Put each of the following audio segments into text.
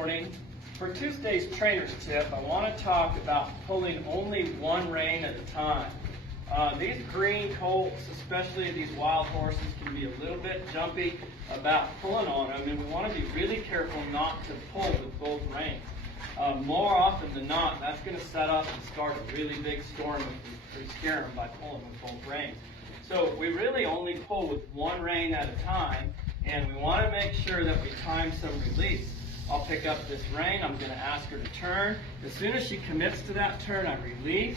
morning. For Tuesday's trainer's tip, I want to talk about pulling only one rein at a time. These green colts, especially these wild horses, can be a little bit jumpy about pulling on them, and we want to be really careful not to pull with both reins. More often than not, that's going to set up and start a really big storm if we scare them by pulling with both reins. So we really only pull with one rein at a time, and we want to make sure that we time some release. I'll pick up this rein, I'm going to ask her to turn. As soon as she commits to that turn, I release.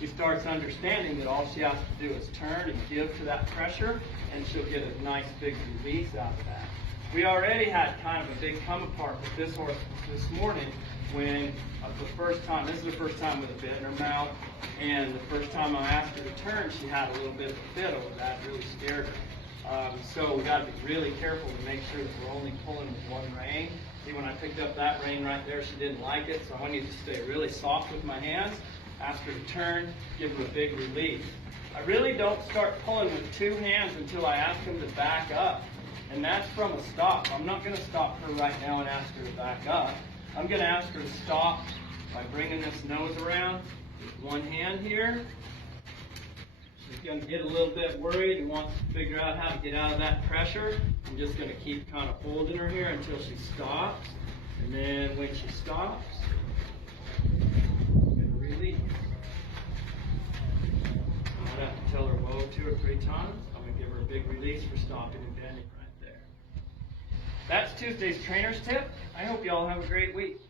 She starts understanding that all she has to do is turn and give to that pressure, and she'll get a nice big release out of that. We already had kind of a big come apart with this horse this morning when this is the first time with a bit in her mouth, and the first time I asked her to turn, she had a little bit of a fit over that, really scared her. So we got to be really careful to make sure that we're only pulling with one rein. See, when I picked up that rein right there, she didn't like it, so I need to stay really soft with my hands, ask her to turn, give her a big release. I really don't start pulling with two hands until I ask them to back up, and that's from a stop. I'm not going to stop her right now and ask her to back up. I'm going to ask her to stop by bringing this nose around with one hand here. She's going to get a little bit worried and wants to figure out how to get out of that pressure. I'm just going to keep kind of holding her here until she stops. And then when she stops, I'm going to release. I'm going to have to tell her whoa 2 or 3 times. I'm going to give her a big release for stopping and bending right there. That's Tuesday's trainer's tip. I hope you all have a great week.